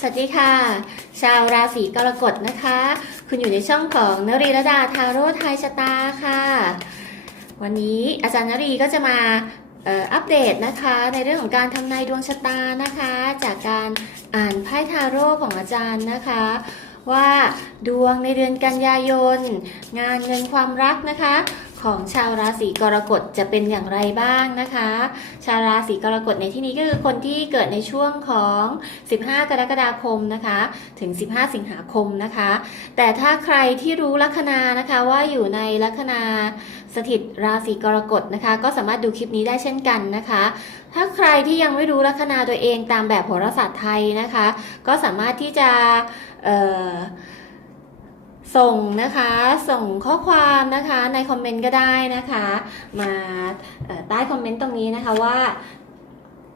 สวัสดีค่ะ ชาวราศีกรกฎนะคะ คุณอยู่ในช่องของนรีรดาทาโร่ไทยชะตาค่ะ วันนี้อาจารย์นรีก็จะมาอัปเดตนะคะในเรื่องของการทำนายดวงชะตานะคะ จากการอ่านไพ่ทาโร่ของอาจารย์นะคะ ว่าดวงในเดือนกันยายน งานเงินความรักนะคะ ของชาวราศีกรกฎจะเป็นอย่างไรบ้างนะคะ ชาวราศีกรกฎในที่นี้ก็คือคนที่เกิดในช่วงของ 15 กรกฎาคมนะคะ ถึง 15 สิงหาคมนะคะ แต่ถ้าใครที่รู้ลัคนานะคะว่าอยู่ในลัคนาสถิตราศีกรกฎนะคะ ก็สามารถดูคลิปนี้ได้เช่นกันนะคะ ถ้าใครที่ยังไม่รู้ลัคนาตัวเองตามแบบโหราศาสตร์ไทยนะคะ ก็สามารถที่จะเอ่อ ส่งนะคะส่งข้อความนะคะในคอมเมนต์ก็ได้นะคะ มาใต้คอมเมนต์ตรงนี้นะคะว่า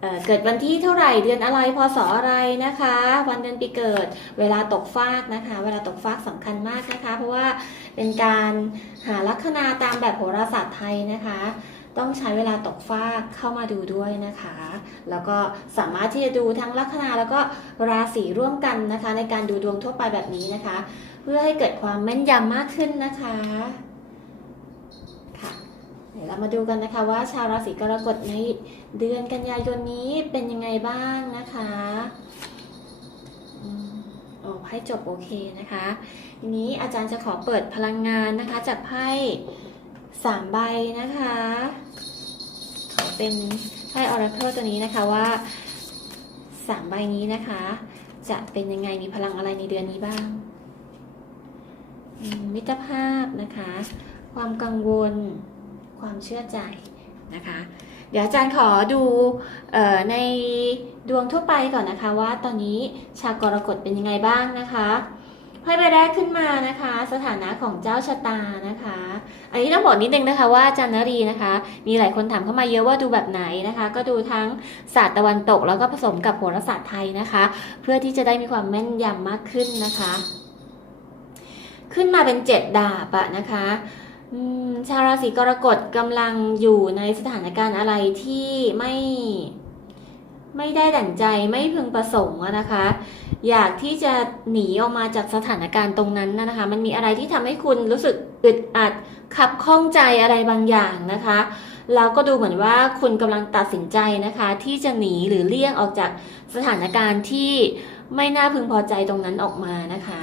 เเกิดวันที่เท่าไหร่เดือนอะไรพศอะไรนะคะ วันเดือนปีเกิดเวลาตกฟากนะคะ เวลาตกฟากสำคัญมากนะคะ เพราะว่าเป็นการหาลัคนาตามแบบโหราศาสตร์ไทยนะคะ ต้องใช้เวลาตกฟากเข้ามาดูด้วยนะคะ แล้วก็สามารถที่จะดูทั้งลัคนาแล้วก็ราศีร่วมกันนะคะ ในการดูดวงทั่วไปแบบนี้นะคะ พื่อให้เกิดความแม่นยำมากขึ้นนะคะค่ะเดี๋ยวเรามาดูกันนะคะว่าชาวราศีกรกฎในเดือนกันยายนนี้เป็นยังไงบ้างนะคะโอ้ไพ่จบโอเคนะคะทีนี้อาจารย์จะขอเปิดพลังงานนะคะจากไพ่สามใบนะคะขอเป็นไพ่ออราเคิลตัวนี้นะคะว่าสามใบนี้นะคะ จะเป็นยังไงมีพลังอะไรในเดือนนี้บ้าง มิตรภาพนะคะ ความกังวล ความเชื่อใจนะคะ เดี๋ยวอาจารย์ขอดูออในดวงทั่วไปก่อนนะคะ ว่าตอนนี้ชาวกรกฎเป็นยังไงบ้างนะคะไพ่ใบแรกขึ้นมานะคะ สถานะของเจ้าชะตานะคะ อันนี้ต้องบอกนิดนึงนะคะว่าอาจารย์นรีนะคะ มีหลายคนถามเข้ามาเยอะว่าดูแบบไหนนะคะ ก็ดูทั้งศาสตร์ตะวันตก แล้วก็ผสมกับโหราศาสตร์ไทยนะคะ เพื่อที่จะได้มีความแม่นยำมากขึ้นนะคะ ขึ้นมาเป็นเจ็ดดาบอะนะคะอืมชาวราศีกรกฎกำลังอยู่ในสถานการณ์อะไรที่ไม่ไม่ได้ดั่งใจไม่พึงประสงค์นะคะ อยากที่จะหนีออกมาจากสถานการณ์ตรงนั้นนะคะ มันมีอะไรที่ทำให้คุณรู้สึกอึดอัดขับข้องใจอะไรบางอย่างนะคะแล้วก็ดูเหมือนว่าคุณกำลังตัดสินใจนะคะ ที่จะหนีหรือเลี่ยงออกจากสถานการณ์ที่ไม่น่าพึงพอใจตรงนั้นออกมานะคะ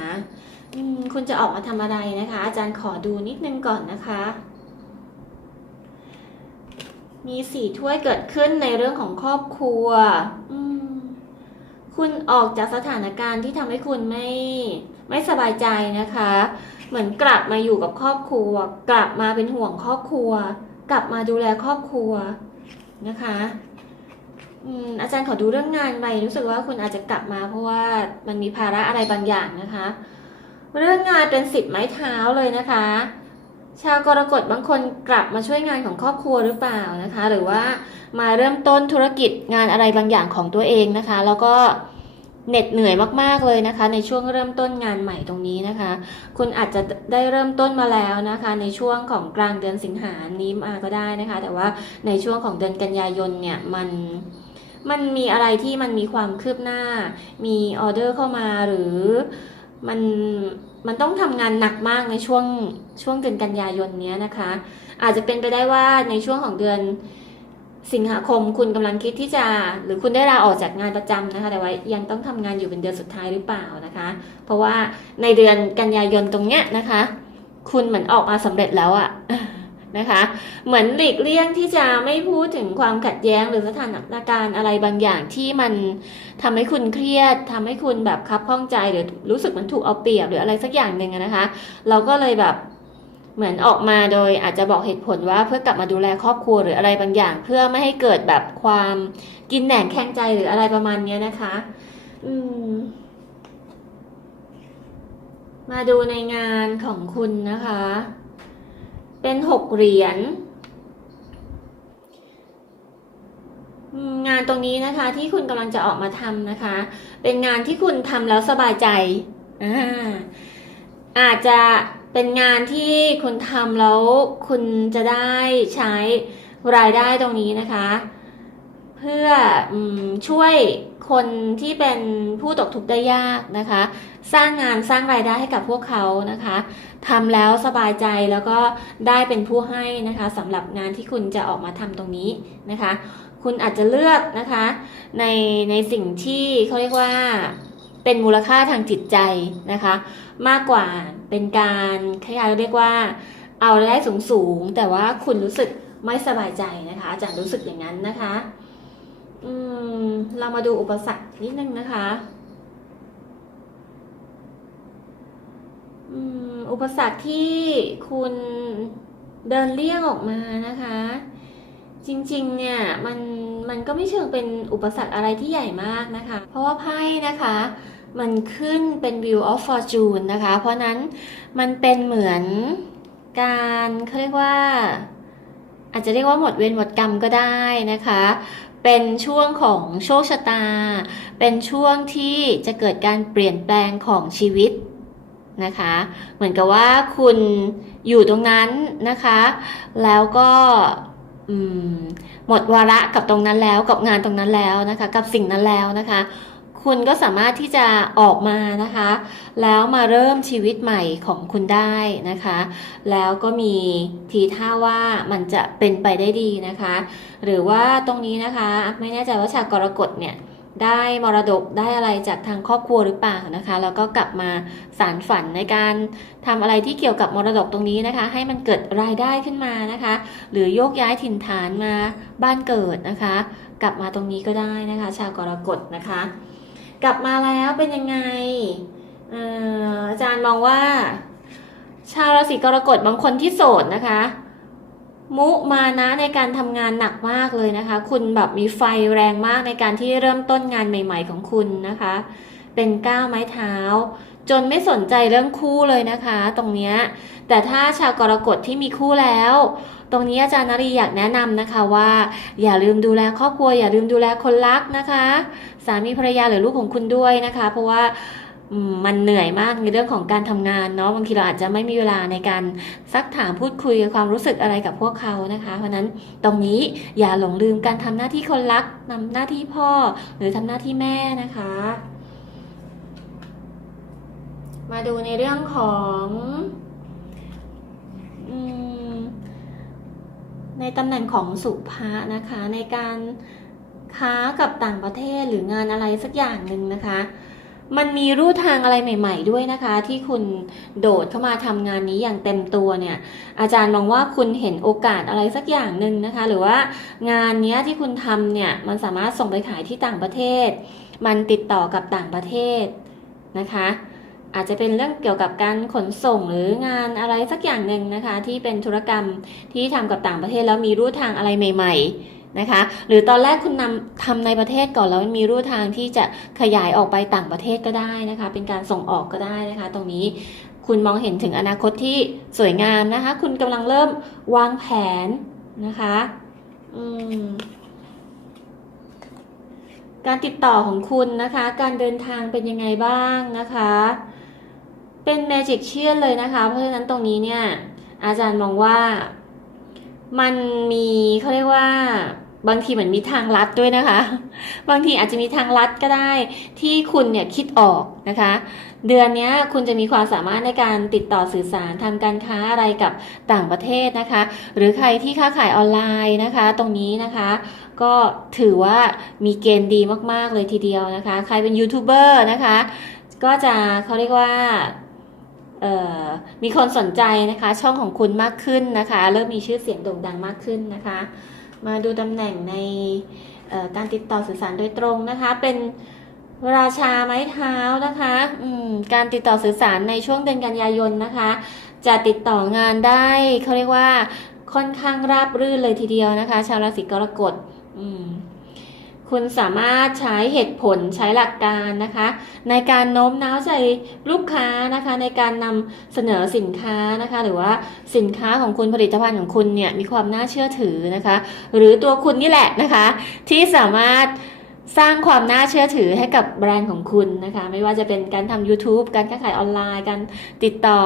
คุณจะออกมาทำอะไรนะคะ อาจารย์ขอดูนิดนึงก่อนนะคะ มีสี่ถ้วยเกิดขึ้นในเรื่องของครอบครัว คุณออกจากสถานการณ์ที่ทำให้คุณไม่ไม่สบายใจนะคะ เหมือนกลับมาอยู่กับครอบครัว กลับมาเป็นห่วงครอบครัว กลับมาดูแลครอบครัวนะคะอาจารย์ขอดูเรื่องงานไปรู้สึกว่าคุณอาจจะกลับมาเพราะว่ามันมีภาระอะไรบางอย่างนะคะ เรื่องงานเป็นสิบไม้เท้าเลยนะคะ ชาวกรกฎบางคนกลับมาช่วยงานของครอบครัวหรือเปล่านะคะ หรือว่ามาเริ่มต้นธุรกิจงานอะไรบางอย่างของตัวเองนะคะ แล้วก็เหน็ดเหนื่อยมากๆเลยนะคะ ในช่วงเริ่มต้นงานใหม่ตรงนี้นะคะ คุณอาจจะได้เริ่มต้นมาแล้วนะคะ ในช่วงของกลางเดือนสิงหานี้มาก็ได้นะคะ แต่ว่าในช่วงของเดือนกันยายนเนี่ยมันมันมีอะไรที่มันมีความคืบหน้า มีออเดอร์เข้ามาหรือ มันมันต้องทำงานหนักมากในช่วงช่วงเดือนกันยายนนี้นะคะ อาจจะเป็นไปได้ว่าในช่วงของเดือนสิงหาคมคุณกำลังคิดที่จะ หรือคุณได้ลาออกจากงานประจำนะคะ แต่ว่ายังต้องทำงานอยู่เป็นเดือนสุดท้ายหรือเปล่านะคะ เพราะว่าในเดือนกันยายนตรงเนี้ยนะคะ คุณเหมือนออกมาสำเร็จแล้วอะ นะคะ เหมือนหลีกเลี่ยงที่จะไม่พูดถึงความขัดแย้งหรือสถานการณ์อะไรบางอย่างที่มันทำให้คุณเครียดทำให้คุณแบบคับข้องใจหรือรู้สึกเหมันถูกเอาเปรียบหรืออะไรสักอย่างหนึ่งนะคะ เราก็เลยแบบเหมือนออกมาโดยอาจจะบอกเหตุผลว่าเพื่อกลับมาดูแลครอบครัวหรืออะไรบางอย่าง เพื่อไม่ให้เกิดแบบความกินแหนงแข่งใจหรืออะไรประมาณนี้นะคะ อืม มาดูในงานของคุณนะคะ เป็นหกเหรียญงานตรงนี้นะคะที่คุณกำลังจะออกมาทำนะคะ เป็นงานที่คุณทำแล้วสบายใจอาอาจจะเป็นงานที่คุณทำแล้วคุณจะได้ใช้รายได้ตรงนี้นะคะ เพื่ออช่วย คนที่เป็นผู้ตกทุกข์ได้ยากนะคะ สร้างงานสร้างรายได้ให้กับพวกเขานะคะทำแล้วสบายใจแล้วก็ได้เป็นผู้ให้นะคะสำหรับงานที่คุณจะออกมาทำตรงนี้นะคะ คุณอาจจะเลือกนะคะในในสิ่งที่เขาเรียกว่าเป็นมูลค่าทางจิตใจนะคะ มากกว่าเป็นการคล้ายๆเรียกว่าเอารายได้สูงๆแต่ว่าคุณรู้สึกไม่สบายใจนะคะอาจารย์รู้สึกอย่างนั้นนะคะ อืม เรามาดูอุปสรรคนิดนึงนะคะ อืม อุปสรรคที่คุณเดินเลี่ยงออกมานะคะ จริงๆ เนี่ยมันมันก็ไม่เชิงเป็นอุปสรรคอะไรที่ใหญ่มากนะคะ เพราะว่าไพ่นะคะ มันขึ้นเป็น View of Fortune นะคะ เพราะนั้นมันเป็นเหมือนการเขาเรียกว่า อาจจะเรียกว่าหมดเวรหมดกรรมก็ได้นะคะ เป็นช่วงของโชคชะตา เป็นช่วงที่จะเกิดการเปลี่ยนแปลงของชีวิตนะคะ เหมือนกับว่าคุณอยู่ตรงนั้นนะคะ แล้วก็หมดวาระกับตรงนั้นแล้วกับงานตรงนั้นแล้วนะคะ กับสิ่งนั้นแล้วนะคะ คุณก็สามารถที่จะออกมานะคะ แล้วมาเริ่มชีวิตใหม่ของคุณได้นะคะ แล้วก็มีทีท่าว่ามันจะเป็นไปได้ดีนะคะ หรือว่าตรงนี้นะคะไม่แน่ใจว่าชาวกรกฎเนี่ยได้มรดกได้อะไรจากทางครอบครัวหรือเปล่านะคะ แล้วก็กลับมาสารฝันในการทำอะไรที่เกี่ยวกับมรดกตรงนี้นะคะ ให้มันเกิดรายได้ขึ้นมานะคะ หรือโยกย้ายถิ่นฐานมาบ้านเกิดนะคะ กลับมาตรงนี้ก็ได้นะคะ ชาวกรกฎนะคะ กลับมาแล้วเป็นยังไงเอ่ออาจารย์มองว่า ชาวราศีกรกฎบางคนที่โสดนะคะ มุมานะในการทำงานหนักมากเลยนะคะ คุณแบบมีไฟแรงมากในการที่เริ่มต้นงานใหม่ ๆ ของคุณนะคะ เป็นก้าวไม้เท้า จนไม่สนใจเรื่องคู่เลยนะคะ ตรงเนี้ยแต่ถ้าชาวกรกฎที่มีคู่แล้วตรงนี้อาจารย์นรีอยากแนะนำนะคะว่า อย่าลืมดูแลครอบครัวอย่าลืมดูแลคนรักนะคะ สามีภรรยาหรือลูกของคุณด้วยนะคะ เพราะว่ามันเหนื่อยมากในเรื่องของการทำงานเนาะบางทีเราอาจจะไม่มีเวลาในการซักถามพูดคุยความรู้สึกอะไรกับพวกเขานะคะ เพราะนั้นตรงนี้อย่าหลงลืมการทำหน้าที่คนรักทำหน้าที่พ่อหรือทำหน้าที่แม่นะคะ มาดูในเรื่องของอในตำแหน่งของสุภานะคะในการ ค้ากับต่างประเทศหรืองานอะไรสักอย่างหนึ่งนะคะ มันมีรูทางอะไรใหม่ ๆ ด้วยนะคะ ที่คุณโดดเข้ามาทำงานนี้อย่างเต็มตัวเนี่ย อาจารย์มองว่าคุณเห็นโอกาสอะไรสักอย่างหนึ่งนะคะ หรือว่างานเนี้ยที่คุณทำเนี่ยมันสามารถส่งไปขายที่ต่างประเทศ มันติดต่อกับต่างประเทศนะคะอาจจะเป็นเรื่องเกี่ยวกับการขนส่งหรืองานอะไรสักอย่างหนึ่งนะคะ ที่เป็นธุรกรรมที่ทำกับต่างประเทศแล้วมีรูทางอะไรใหม่ ๆ นะคะ หรือตอนแรกคุณนำทำในประเทศก่อนแล้วมีรูทางที่จะขยายออกไปต่างประเทศก็ได้นะคะ เป็นการส่งออกก็ได้นะคะ ตรงนี้คุณมองเห็นถึงอนาคตที่สวยงามนะคะ คุณกำลังเริ่มวางแผนนะคะอืมการติดต่อของคุณนะคะ การเดินทางเป็นยังไงบ้างนะคะ เป็นแมจิกเชียนเลยนะคะ เพราะฉะนั้นตรงนี้เนี่ย อาจารย์มองว่า มันมีเขาเรียกว่าบางทีเหมือนมีทางลัดด้วยนะคะ บางทีอาจจะมีทางลัดก็ได้ที่คุณเนี่ยคิดออกนะคะ เดือนนี้คุณจะมีความสามารถในการติดต่อสื่อสารทำการค้าอะไรกับต่างประเทศนะคะ หรือใครที่ค้าขายออนไลน์นะคะ ตรงนี้นะคะ ก็ถือว่ามีเกณฑ์ดีมากๆเลยทีเดียวนะคะ ใครเป็นยูทูบเบอร์นะคะ ก็จะเขาเรียกว่า มีคนสนใจนะคะ ช่องของคุณมากขึ้นนะคะ เริ่มมีชื่อเสียงโด่งดังมากขึ้นนะคะ มาดูตำแหน่งในการติดต่อสื่อสารโดยตรงนะคะ เป็นราชาไม้เท้านะคะการติดต่อสื่อสารในช่วงเดือนกันยายนนะคะ จะติดต่องานได้เขาเรียกว่าค่อนข้างราบรื่นเลยทีเดียวนะคะ ชาวราศีกรกฎอืม คุณสามารถใช้เหตุผลใช้หลักการนะคะ ในการโน้มน้าวใจลูกค้านะคะ ในการนำเสนอสินค้านะคะ หรือว่าสินค้าของคุณผลิตภัณฑ์ของคุณเนี่ยมีความน่าเชื่อถือนะคะ หรือตัวคุณนี่แหละนะคะ ที่สามารถสร้างความน่าเชื่อถือให้กับแบรนด์ของคุณนะคะ ไม่ว่าจะเป็นการทำ YouTube การค้าขายออนไลน์ การติดต่อ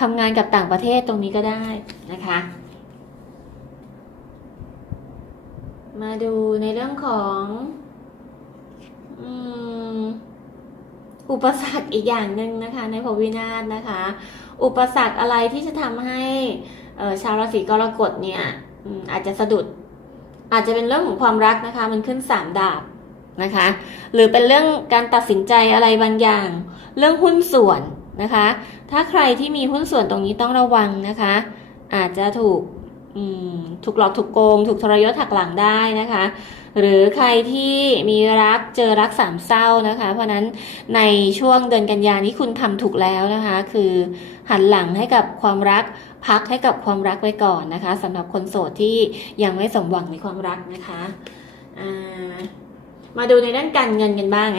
ทำงานกับต่างประเทศตรงนี้ก็ได้นะคะ มาดูในเรื่องของอุปสรรคอีกอย่างหนึ่งนะคะ ในภพวินาศนะคะ อุปสรรคอะไรที่จะทำให้ชาวราศีกรกฎเนี่ยออาจจะสะดุด อาจจะเป็นเรื่องของความรักนะคะ มันขึ้นสามดาบนะคะ หรือเป็นเรื่องการตัดสินใจอะไรบางอย่าง เรื่องหุ้นส่วนนะคะ ถ้าใครที่มีหุ้นส่วนตรงนี้ต้องระวังนะคะ อาจจะถูก ถูกหลอกถูกโกง ถูกทรยศหักหลังได้นะคะ หรือใครที่มีรักเจอรักสามเศร้านะคะ เพราะฉะนั้นในช่วงเดือนกันยานี้คุณทำถูกแล้วนะคะ คือหันหลังให้กับความรักพักให้กับความรักไว้ก่อนนะคะสำหรับคนโสดที่ยังไม่สมหวังในความรักนะคะอ่า มาดูในด้านการเงินกันบ้าง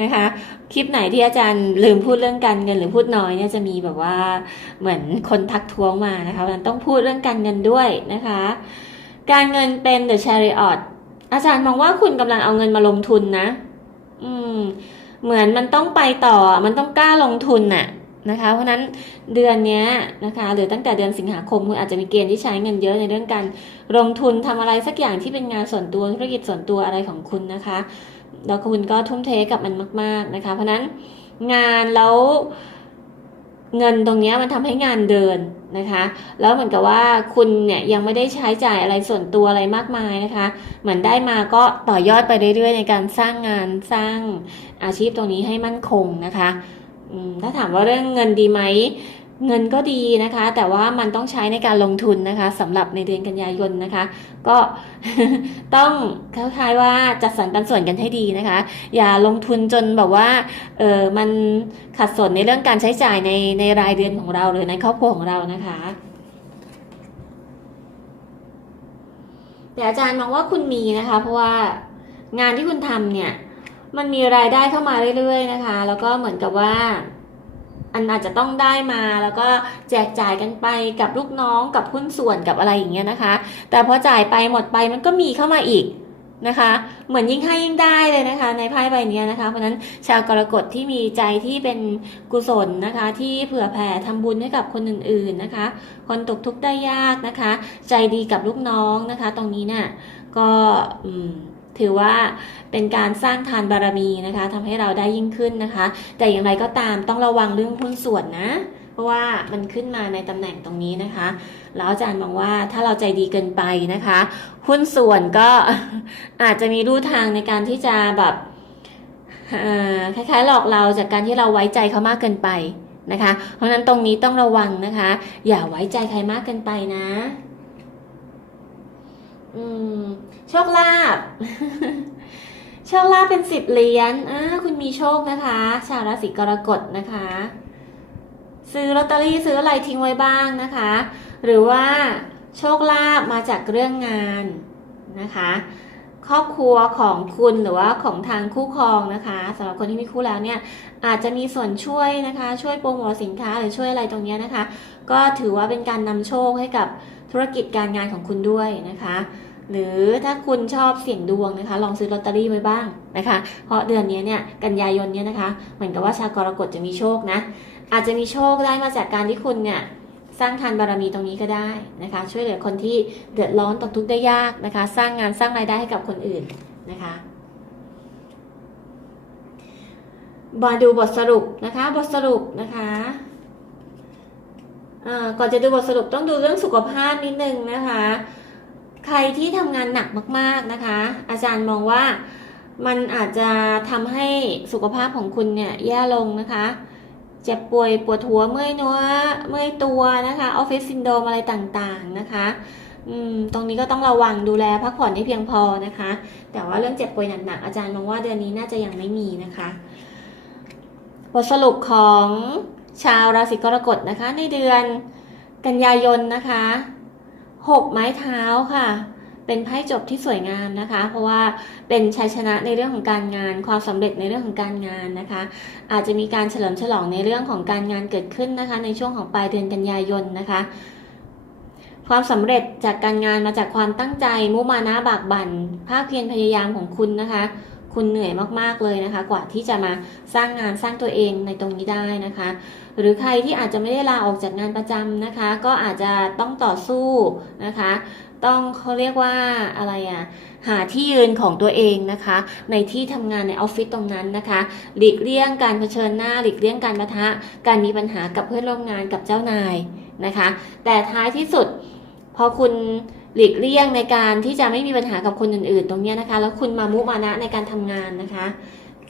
นะคะ คลิปไหนที่อาจารย์ลืมพูดเรื่องการเงินหรือพูดน้อยเนี่ยจะมีแบบว่าเหมือนคนทักท้วงมานะคะมันต้องพูดเรื่องการเงินด้วยนะคะ การเงินเป็น the chariot อาจารย์มองว่าคุณกำลังเอาเงินมาลงทุนนะ อืม เหมือนมันต้องไปต่อ มันต้องกล้าลงทุนน่ะ นะคะ เพราะนั้นเดือนนี้นะคะ หรือตั้งแต่เดือนสิงหาคมคุณอาจจะมีเกณฑ์ที่ใช้เงินเยอะในเรื่องการลงทุนทำอะไรสักอย่างที่เป็นงานส่วนตัวธุรกิจส่วนตัวอะไรของคุณนะคะแล้วคุณก็ทุ่มเทกับมันมาก ๆนะคะ เพราะนั้นงานแล้วเงินตรงนี้มันทำให้งานเดินนะคะ แล้วเหมือนกับว่าคุณเนี่ยยังไม่ได้ใช้จ่ายอะไรส่วนตัวอะไรมากมายนะคะ เหมือนได้มาก็ต่อยอดไปเรื่อยๆ ในการสร้างงานสร้างอาชีพตรงนี้ให้มั่นคงนะคะ ถ้าถามว่าเรื่องเงินดีไหมเงินก็ดีนะคะ แต่ว่ามันต้องใช้ในการลงทุนนะคะสำหรับในเดือนกันยายนนะคะ ก็ต้องคล้ายๆว่าจัดสรรปันส่วนกันให้ดีนะคะ อย่าลงทุนจนแบบว่าเออมันขัดสนในเรื่องการใช้จ่ายในในรายเดือนของเราหรือในครอบครัวของเรานะคะ แต่อาจารย์มองว่าคุณมีนะคะ เพราะว่างานที่คุณทำเนี่ย มันมีรายได้เข้ามาเรื่อยๆนะคะ แล้วก็เหมือนกับว่า อันอาจจะต้องได้มาแล้วก็แจกจ่ายกันไปกับลูกน้องกับหุ้นส่วนกับอะไรอย่างเงี้ยนะคะ แต่พอจ่ายไปหมดไปมันก็มีเข้ามาอีกนะคะ เหมือนยิ่งให้ยิ่งได้เลยนะคะ ในไพ่ใบนี้นะคะ เพราะฉะนั้นชาวกรกฎที่มีใจที่เป็นกุศลนะคะ ที่เผื่อแผ่ทำบุญให้กับคนอื่นๆนะคะ คนตกทุกข์ได้ยากนะคะ ใจดีกับลูกน้องนะคะ ตรงนี้เนี่ยก็อืม ถือว่าเป็นการสร้างทานบารมีนะคะทำให้เราได้ยิ่งขึ้นนะคะ แต่อย่างไรก็ตามต้องระวังเรื่องหุ้นส่วนนะ เพราะว่ามันขึ้นมาในตำแหน่งตรงนี้นะคะ แล้วอาจารย์มองว่าถ้าเราใจดีเกินไปนะคะ หุ้นส่วนก็อาจจะมีรูทางในการที่จะแบบคล้ายๆหลอกเราจากการที่เราไว้ใจเขามากเกินไปนะคะ เพราะฉะนั้นตรงนี้ต้องระวังนะคะ อย่าไว้ใจใครมากเกินไปนะ อืม โชคลาภโชคลาภเป็นสิบเหรียญอ่าคุณมีโชคนะคะ ชาวราศีกรกฎนะคะ ซื้อลอตเตอรี่ซื้ออะไรทิ้งไว้บ้างนะคะ หรือว่าโชคลาภมาจากเรื่องงานนะคะ ครอบครัวของคุณหรือว่าของทางคู่ครองนะคะสำหรับคนที่มีคู่แล้วเนี่ยอาจจะมีส่วนช่วยนะคะ ช่วยโปรโมทสินค้าหรือช่วยอะไรตรงนี้นะคะ ก็ถือว่าเป็นการนำโชคให้กับธุรกิจการงานของคุณด้วยนะคะ หรือถ้าคุณชอบเสี่ยงดวงนะคะ ลองซื้อลอตเตอรี่ไว้บ้างนะคะ เพราะเดือนนี้เนี่ยกันยายนเนี่ยนะคะ เหมือนกับว่าชาวกรกฎจะมีโชคนะ อาจจะมีโชคได้มาจากการที่คุณเนี่ยสร้างทานบารมีตรงนี้ก็ได้นะคะ ช่วยเหลือคนที่เดือดร้อนตกทุกข์ได้ยากนะคะ สร้างงานสร้างรายได้ให้กับคนอื่นนะคะมาดูบทสรุปนะคะ บทสรุปนะคะก่อนจะดูบทสรุปต้องดูเรื่องสุขภาพนิดนึงนะคะ ใครที่ทำงานหนักมาก ๆนะคะ อาจารย์มองว่ามันอาจจะทำให้สุขภาพของคุณเนี่ยแย่ลงนะคะเจ็บป่วยปวดหัวเมื่อยเนื้อเมื่อยตัวนะคะออฟฟิศซินโดมอะไรต่างๆนะคะอืมตรงนี้ก็ต้องระวังดูแลพักผ่อนให้เพียงพอนะคะ แต่ว่าเรื่องเจ็บป่วยหนักๆอาจารย์มองว่าเดือนนี้น่าจะยังไม่มีนะคะ บทสรุปของชาวราศีกรกฎนะคะ ในเดือนกันยายนนะคะ หกไม้เท้าค่ะ เป็นไพ่จบที่สวยงามนะคะ เพราะว่าเป็นชัยชนะในเรื่องของการงาน ความสำเร็จในเรื่องของการงานนะคะ อาจจะมีการเฉลิมฉลองในเรื่องของการงานเกิดขึ้นนะคะ ในช่วงของปลายเดือนกันยายนนะคะความสำเร็จจากการงานมาจากความตั้งใจ มุมานะบากบั่น ภาคเพียรพยายามของคุณนะคะ คุณเหนื่อยมากๆเลยนะคะ กว่าที่จะมาสร้างงานสร้างตัวเองในตรงนี้ได้นะคะ หรือใครที่อาจจะไม่ได้ลาออกจากงานประจำนะคะ ก็อาจจะต้องต่อสู้นะคะ ต้องเขาเรียกว่าอะไรอะหาที่ยืนของตัวเองนะคะ ในที่ทำงานในออฟฟิศตรงนั้นนะคะ หลีกเลี่ยงการเผชิญหน้าหลีกเลี่ยงการปะทะ การมีปัญหากับเพื่อนร่วมงานกับเจ้านายนะคะ แต่ท้ายที่สุดพอคุณ หลีกเลี่ยงในการที่จะไม่มีปัญหากับคนอื่นๆ ตรงนี้นะคะ แล้วคุณมามุมานะในการทำงานนะคะ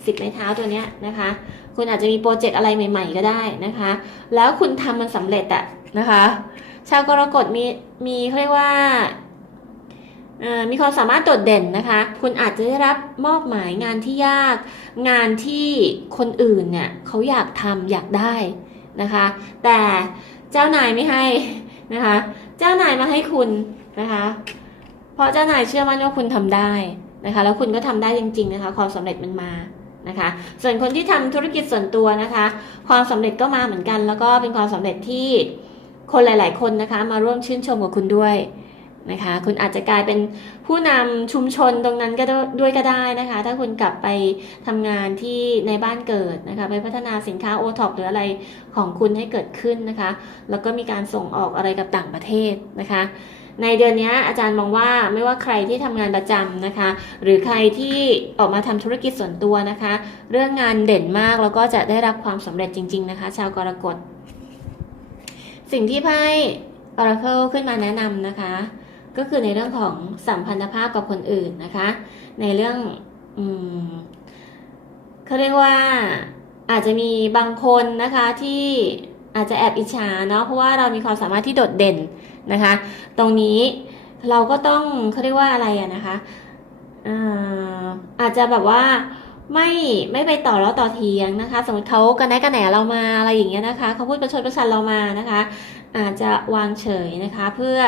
สิบไม้เท้าตัวเนี้ยนะคะ คุณอาจจะมีโปรเจกต์อะไรใหม่ ๆ ก็ได้นะคะ แล้วคุณทำมันสำเร็จอะนะคะ ชาวกรกฎมีมีเขาเรียกว่ามีความสามารถโดดเด่นนะคะ คุณอาจจะได้รับมอบหมายงานที่ยาก งานที่คนอื่นเนี่ยเขาอยากทำอยากได้นะคะ แต่เจ้านายไม่ให้นะคะ เจ้านายมาให้คุณ นะคะ เพราะเจ้านายเชื่อมั่นว่าคุณทำได้นะคะ แล้วคุณก็ทำได้จริง ๆ นะคะ ความสำเร็จมันมานะคะ ส่วนคนที่ทำธุรกิจส่วนตัวนะคะ ความสำเร็จก็มาเหมือนกัน แล้วก็เป็นความสำเร็จที่คนหลาย ๆ คนนะคะ มาร่วมชื่นชมกับคุณด้วยนะคะคุณอาจจะกลายเป็นผู้นำชุมชนตรงนั้นก็ด้วยก็ได้นะคะ ถ้าคุณกลับไปทำงานที่ในบ้านเกิดนะคะ ไปพัฒนาสินค้าโอท็อปหรืออะไรของคุณให้เกิดขึ้นนะคะ แล้วก็มีการส่งออกอะไรกับต่างประเทศนะคะ ในเดือนนี้อาจารย์มองว่าไม่ว่าใครที่ทำงานประจำนะคะ หรือใครที่ออกมาทำธุรกิจส่วนตัวนะคะ เรื่องงานเด่นมากแล้วก็จะได้รับความสำเร็จจริง ๆ นะคะ ชาวกรกฎ สิ่งที่ไพ่ Oracle ขึ้นมาแนะนำนะคะ ก็คือในเรื่องของสัมพันธภาพกับคนอื่นนะคะ ในเรื่องอืมเขาเรียกว่าอาจจะมีบางคนนะคะที่อาจจะแอบอิจฉาเนาะเพราะว่าเรามีความสามารถที่โดดเด่น นะคะ ตรงนี้เราก็ต้องเขาเรียกว่าอะไรอะนะคะอาจจะแบบว่าไม่ไม่ไปต่อแล้วต่อเทียงนะคะ สมมติเขากันแนกันแหนเรามาอะไรอย่างเงี้ยนะคะเขาพูดประชดประชันเรามานะคะ อาจจะวางเฉยนะคะ เพื่อ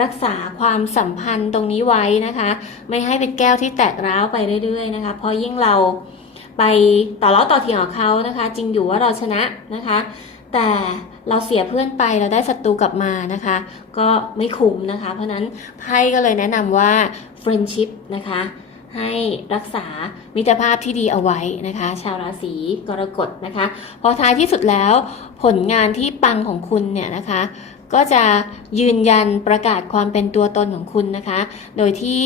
รักษาความสัมพันธ์ตรงนี้ไว้นะคะ ไม่ให้เป็นแก้วที่แตกร้าวไปเรื่อยๆนะคะเพราะยิ่งเราไปต่อล้อต่อเทียงกับเขานะคะ จริงอยู่ว่าเราชนะนะคะ แต่เราเสียเพื่อนไปเราได้ศัตรูกลับมานะคะ ก็ไม่คุ้มนะคะ เพราะนั้นไพ่ก็เลยแนะนำว่า friendship นะคะให้รักษามิตรภาพที่ดีเอาไว้นะคะ ชาวราศีกรกฎนะคะพอท้ายที่สุดแล้วผลงานที่ปังของคุณเนี่ยนะคะ ก็จะยืนยันประกาศความเป็นตัวตนของคุณนะคะ โดยที่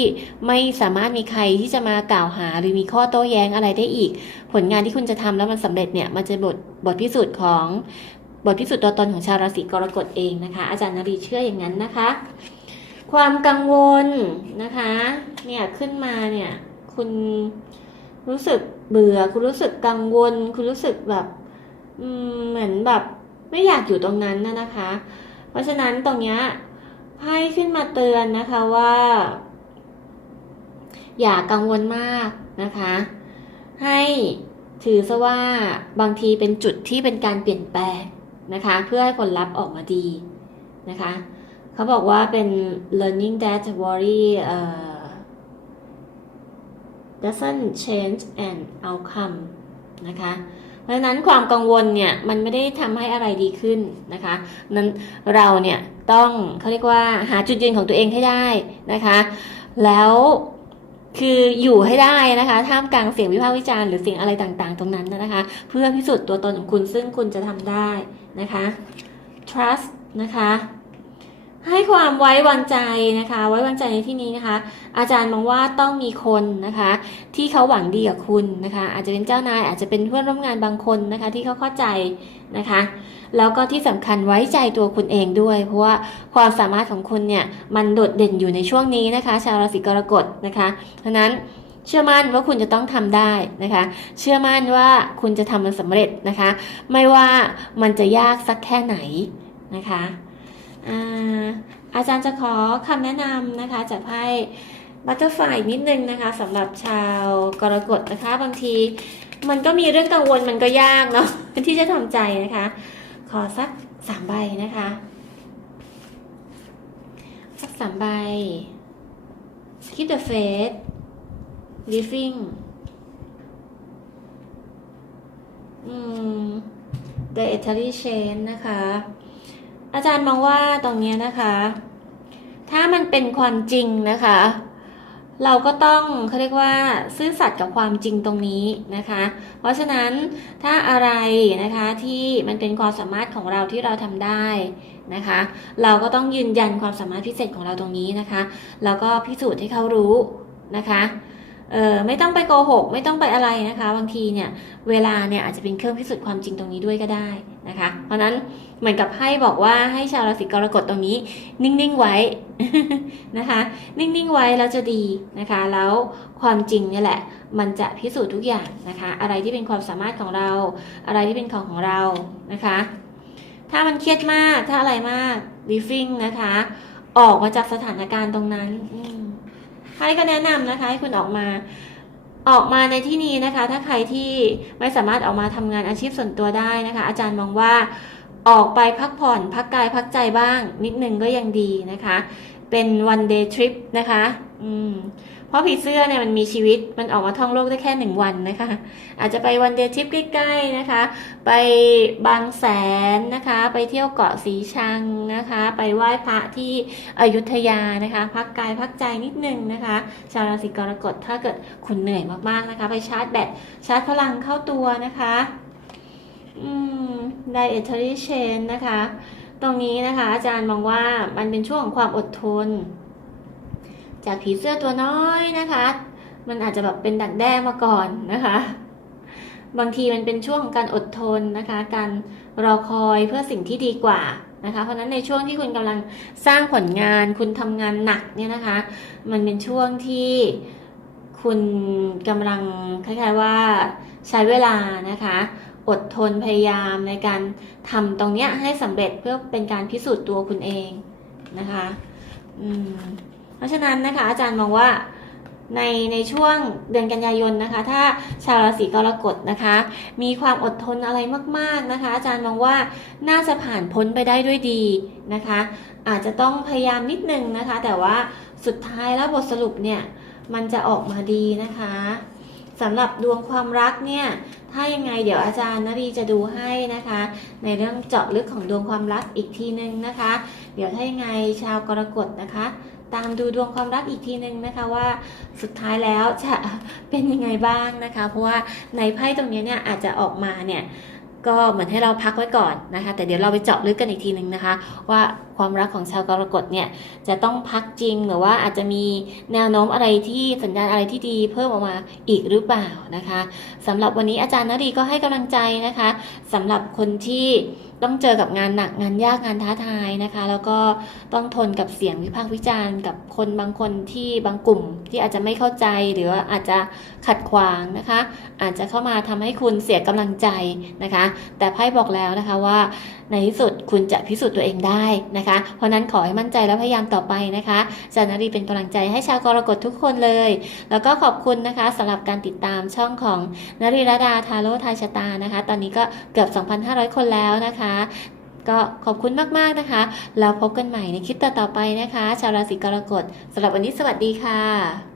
ไม่สามารถมีใครที่จะมากล่าวหาหรือมีข้อโต้แย้งอะไรได้อีก ผลงานที่คุณจะทำแล้วมันสำเร็จเนี่ยมันจะบทบทพิสูจน์ของ บทพิสูจน์ตัวตนของชาวราศีกรกฎเองนะคะ อาจารย์นรีเชื่ออย่างนั้นนะคะ ความกังวลนะคะเนี่ยขึ้นมาเนี่ยคุณรู้สึกเบื่อ คุณรู้สึกกังวล คุณรู้สึกแบบเหมือนแบบไม่อยากอยู่ตรงนั้นนะนะคะ เพราะฉะนั้นตรงเนี้ยไพ่ขึ้นมาเตือนนะคะว่า อย่ากังวลมากนะคะ ให้ถือซะว่าบางทีเป็นจุดที่เป็นการเปลี่ยนแปลง นะคะ เพื่อให้ผลลัพธ์ออกมาดีนะคะเขาบอกว่าเป็น learning that worry uh, doesn't change an outcome นะคะเพราะฉะนั้นความกังวลเนี่ยมันไม่ได้ทำให้อะไรดีขึ้นนะคะนั้นเราเนี่ยต้องเขาเรียกว่าหาจุดยืนของตัวเองให้ได้นะคะ แล้ว คืออยู่ให้ได้นะคะท่ามกลางเสียงวิพากษ์วิจารณ์หรือเสียงอะไรต่างๆ ตรงนั้นนะคะ เพื่อพิสูจน์ตัวตนของคุณซึ่งคุณจะทำได้นะคะ trust นะคะให้ความไว้วางใจนะคะ ไว้วางใจในที่นี้นะคะ อาจารย์มองว่าต้องมีคนนะคะ ที่เขาหวังดีกับคุณนะคะ อาจจะเป็นเจ้านายอาจจะเป็นเพื่อนร่วมงานบางคนนะคะ ที่เขาเข้าใจนะคะ แล้วก็ที่สำคัญไว้ใจตัวคุณเองด้วย เพราะว่าความสามารถของคุณเนี่ยมันโดดเด่นอยู่ในช่วงนี้นะคะ ชาวราศีกรกฎนะคะเพราะฉะนั้นเชื่อมั่นว่าคุณจะต้องทำได้นะคะ เชื่อมั่นว่าคุณจะทำมันสำเร็จนะคะ ไม่ว่ามันจะยากสักแค่ไหนนะคะอาอาจารย์จะขอคำแนะนำนะคะจากไพ่บัตเตอร์ไฟนิดนึงนะคะสำหรับชาวกรกฎนะคะ บางที มันก็มีเรื่องกังวลมันก็ยากเนาะที่จะทำใจนะคะ อสักสามใบนะคะ สักสามใบ keep the faith living อืม the eternal Chain นะคะ อาจารย์มองว่าตรงนี้นะคะ ถ้ามันเป็นความจริงนะคะ เราก็ต้องเขาเรียกว่าซื่อสัตย์กับความจริงตรงนี้นะคะ เพราะฉะนั้นถ้าอะไรนะคะที่มันเป็นความสามารถของเราที่เราทำได้นะคะ เราก็ต้องยืนยันความสามารถพิเศษของเราตรงนี้นะคะ แล้วก็พิสูจน์ให้เขารู้นะคะ เออไม่ต้องไปโกหก ไม่ต้องไปอะไรนะคะ บางทีเนี่ยเวลาเนี่ยอาจจะเป็นเครื่องพิสูจน์ความจริงตรงนี้ด้วยก็ได้นะคะ เพราะนั้นเหมือนกับให้บอกว่าให้ชาวราศีกรกฎตรงนี้ นิ่งๆไว้นะคะ นิ่งๆไว้แล้วจะดีนะคะ แล้วความจริงเนี่ยแหละ มันจะพิสูจน์ทุกอย่างนะคะ อะไรที่เป็นความสามารถของเรา อะไรที่เป็นของของเรานะคะ ถ้ามันเครียดมากถ้าอะไรมากรีฟิงนะคะ ออกมาจากสถานการณ์ตรงนั้นอื ใครก็แนะนำนะคะให้คุณออกมาออกมาในที่นี้นะคะ ถ้าใครที่ไม่สามารถออกมาทำงานอาชีพส่วนตัวได้นะคะ อาจารย์มองว่าออกไปพักผ่อนพักกายพักใจบ้าง นิดนึงก็ยังดีนะคะ เป็น one day trip นะคะ อืม เพราะผีเสื้อเนี่ยมันมีชีวิตมันออกมาท่องโลกได้แค่หนึ่งวันนะคะ อาจจะไปวันเดย์ทริปใกล้ๆนะคะ ไปบางแสนนะคะ ไปเที่ยวเกาะสีชังนะคะ ไปไหว้พระที่อยุธยานะคะ พักกายพักใจนิดนึงนะคะ ชาวราศีกรกฎถ้าเกิดคุณเหนื่อยมากๆนะคะ ไปชาร์จแบตชาร์จพลังเข้าตัวนะคะอืม dietary change นะคะ ตรงนี้นะคะอาจารย์มองว่ามันเป็นช่วงของความอดทน จากผีเสื้อตัวน้อยนะคะ มันอาจจะแบบเป็นดักแด้มาก่อนนะคะ บางทีมันเป็นช่วงของการอดทนนะคะ การรอคอยเพื่อสิ่งที่ดีกว่านะคะ เพราะฉะนั้นในช่วงที่คุณกำลังสร้างผลงานคุณทำงานหนักเนี่ยนะคะ มันเป็นช่วงที่คุณกำลังคล้ายๆว่าใช้เวลานะคะอดทนพยายามในการทำตรงเนี้ยให้สำเร็จเพื่อเป็นการพิสูจน์ตัวคุณเองนะคะ อืม เพราะฉะนั้นนะคะ อาจารย์มองว่าในในช่วงเดือนกันยายนนะคะ ถ้าชาวราศีกรกฎนะคะ มีความอดทนอะไรมาก ๆนะคะ อาจารย์มองว่าน่าจะผ่านพ้นไปได้ด้วยดีนะคะ อาจจะต้องพยายามนิดนึงนะคะ แต่ว่าสุดท้ายแล้วบทสรุปเนี่ยมันจะออกมาดีนะคะสำหรับดวงความรักเนี่ย ถ้ายังไงเดี๋ยวอาจารย์นรีจะดูให้นะคะ ในเรื่องเจาะลึกของดวงความรักอีกทีนึงนะคะ เดี๋ยวถ้ายังไงชาวกรกฎนะคะ ตามดูดวงความรักอีกทีหนึ่งนะคะว่าสุดท้ายแล้วจะเป็นยังไงบ้างนะคะ เพราะว่าในไพ่ตรงนี้เนี่ยอาจจะออกมาเนี่ยก็เหมือนให้เราพักไว้ก่อนนะคะ แต่เดี๋ยวเราไปเจาะลึกกันอีกทีหนึ่งนะคะ ว่าความรักของชาวกรกฎเนี่ยจะต้องพักจริงหรือว่าอาจจะมีแนวโน้มอะไรที่สัญญาณอะไรที่ดีเพิ่มออกมาอีกหรือเปล่านะคะสำหรับวันนี้อาจารย์นรีก็ให้กำลังใจนะคะสำหรับคนที่ต้องเจอกับงานหนักงานยากงานท้าทายนะคะ แล้วก็ต้องทนกับเสียงวิพากษ์วิจารณ์กับคนบางคนที่บางกลุ่มที่อาจจะไม่เข้าใจหรือว่าอาจจะขัดขวางนะคะ อาจจะเข้ามาทำให้คุณเสียกำลังใจนะคะ แต่ไพ่บอกแล้วนะคะว่าในที่สุดคุณจะพิสูจน์ตัวเองได้นะคะ เพราะนั้นขอให้มั่นใจและพยายามต่อไปนะคะจานารีเป็นกำลังใจให้ชาวกรกฎทุกคนเลย แล้วก็ขอบคุณนะคะสำหรับการติดตามช่องของนารีรดาทาโร่ทายชะตานะคะ ตอนนี้ก็เกือบ 2,500 คนแล้วนะคะก็ขอบคุณมากๆนะคะ แล้วพบกันใหม่ในคลิปต่อๆไปนะคะ ชาวราศีกรกฎสำหรับวันนี้สวัสดีค่ะ